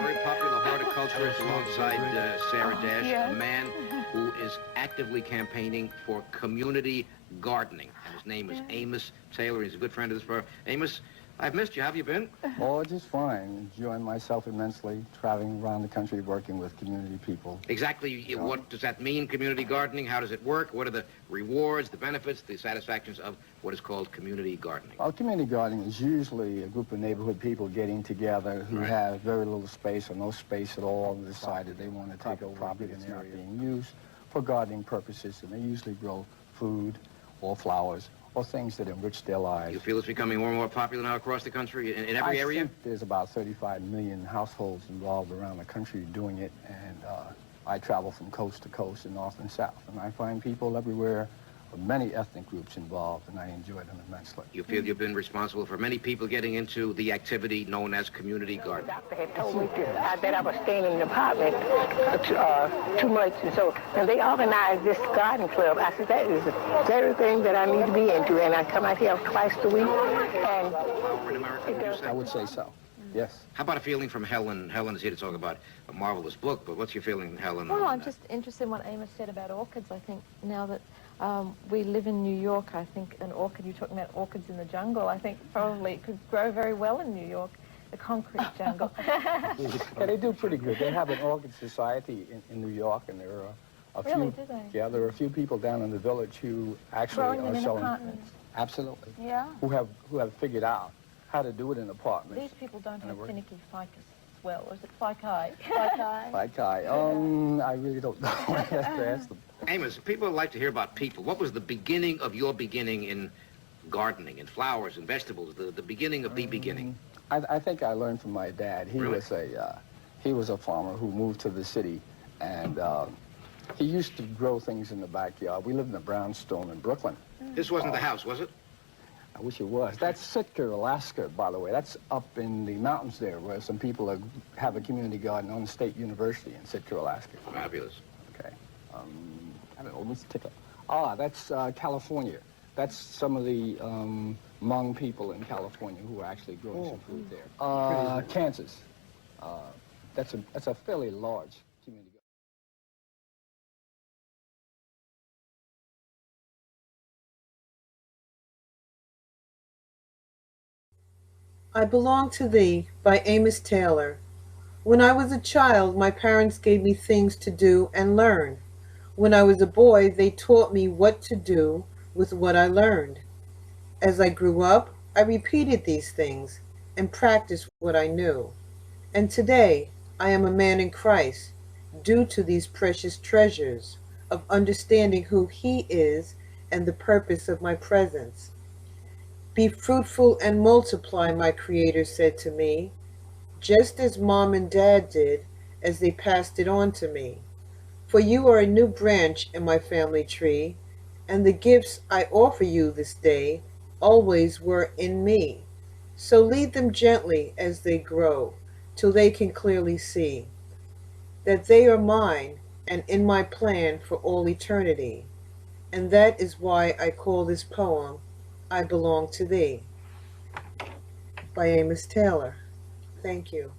Very popular horticulturist alongside Sarah Dash, Yes. a man who is actively campaigning for community gardening. And his name is Amos Taylor. He's a good friend of this program. Amos, I've missed you. How have you been? Oh, just fine. Enjoying myself immensely, traveling around the country, working with community people. Exactly what does that mean, community gardening? How does it work? What are the rewards, the benefits, the satisfactions of what is called community gardening? Well, community gardening is usually a group of neighborhood people getting together who Right. have very little space or no space at all and decided they want to take over property that's not being used for gardening purposes, and they usually grow food or flowers or things that enrich their lives. You feel it's becoming more and more popular now across the country, in every area? I think there's about 35 million households involved around the country doing it, and I travel from coast to coast and north and south, and I find people everywhere, many ethnic groups involved, and I enjoy them immensely. You feel you've been responsible for many people getting into the activity known as community gardening? The doctor had told me that I was staying in an apartment too much, and so when they organized this garden club, I said, that is the very thing that I need to be into, and I come out here twice a week, and In America, would you say? I would say so, yes. How about a feeling from Helen? Helen is here to talk about a marvelous book, but what's your feeling, Helen? Well, I'm just interested in what Amos said about orchids. I think now that we live in New York, I think an orchid, you're talking about orchids in the jungle, I think probably it could grow very well in New York, the concrete jungle. Yeah, they do pretty good. They have an orchid society in New York, and there are a few. Really, do they? Yeah, there are a few people down in the village who actually Growing are them in selling. apartments. Absolutely. Yeah. Who have figured out how to do it in apartments. These people don't And have it works. finicky ficus as well, or is it fici? Like I really don't know. I have to ask them. Amos, people like to hear about people. What was the beginning of your beginning in gardening, in flowers and vegetables, the beginning of the beginning? I think I learned from my dad. Really? He was a farmer who moved to the city, and he used to grow things in the backyard. We lived in a brownstone in Brooklyn. This wasn't the house, was it? I wish it was. That's Sitka, Alaska, by the way. That's up in the mountains there, where some people have a community garden on the State University in Sitka, Alaska. Fabulous. Okay. I don't know, let's take a... that's California. That's some of the Hmong people in California who are actually growing some food there. Kansas. That's a fairly large community garden. I Belong to Thee by Amos Taylor. When I was a child, my parents gave me things to do and learn. When I was a boy, they taught me what to do with what I learned. As I grew up, I repeated these things and practiced what I knew. And today, I am a man in Christ, due to these precious treasures of understanding who He is and the purpose of my presence. Be fruitful and multiply, my Creator said to me, just as Mom and Dad did as they passed it on to me. For you are a new branch in my family tree, and the gifts I offer you this day always were in me. So lead them gently as they grow, till they can clearly see that they are mine and in my plan for all eternity. And that is why I call this poem, I Belong to Thee, by Amos Taylor. Thank you.